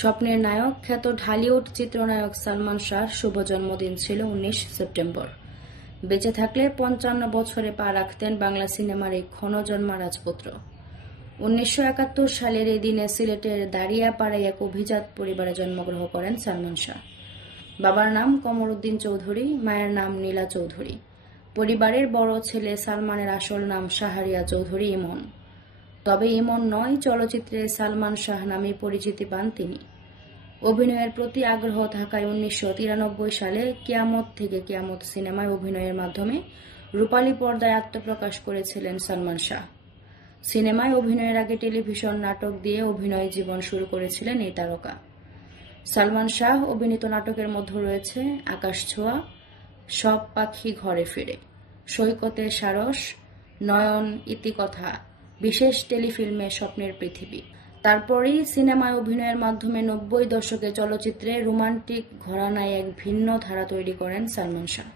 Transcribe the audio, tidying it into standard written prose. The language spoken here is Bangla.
স্বপ্নের নায়ক খ্যাত ঢালিউড চিত্রনায়ক সালমান শাহর শুভ জন্মদিন ছিল 19 সেপ্টেম্বর। বেঁচে থাকলে 55 বছরে পা রাখতেন বাংলা সিনেমার এই ক্ষণজন্মা রাজপুত্র। 1971 সালের এই দিনে সিলেটের দাঁড়িয়াপাড়ায় এক অভিজাত পরিবারে জন্মগ্রহণ করেন সালমান শাহ। বাবার নাম কমরউদ্দিন চৌধুরী, মায়ের নাম নীলা চৌধুরী। পরিবারের বড় ছেলে সালমানের আসল নাম শাহরিয়া চৌধুরী ইমন। তবে ইমন নয়, চলচ্চিত্রে সালমান শাহ নামে পরিচিতি পান তিনি। অভিনয়ের প্রতি আগ্রহ থাকায় 1993 সালে কিয়ামত থেকে কিয়ামত সিনেমায় অভিনয়ের মাধ্যমে রূপালী পর্দায় আত্মপ্রকাশ করেছিলেন সালমান শাহ। সিনেমায় অভিনয়ের আগে টেলিভিশন নাটক দিয়ে অভিনয় জীবন শুরু করেছিলেন এই তারকা। সালমান শাহ অভিনীত নাটকের মধ্যে রয়েছে আকাশছোঁয়া, সব পাখি ঘরে ফিরে, সৈকতের সারস, নয়ন, ইতিকথা, বিশেষ টেলিফিল্মে স্বপ্নের পৃথিবী। তারপরেই সিনেমায় অভিনয়ের মাধ্যমে 90 দশকে চলচ্চিত্রে রোমান্টিক ঘরানায় এক ভিন্ন ধারা তৈরি করেন সালমান শাহ।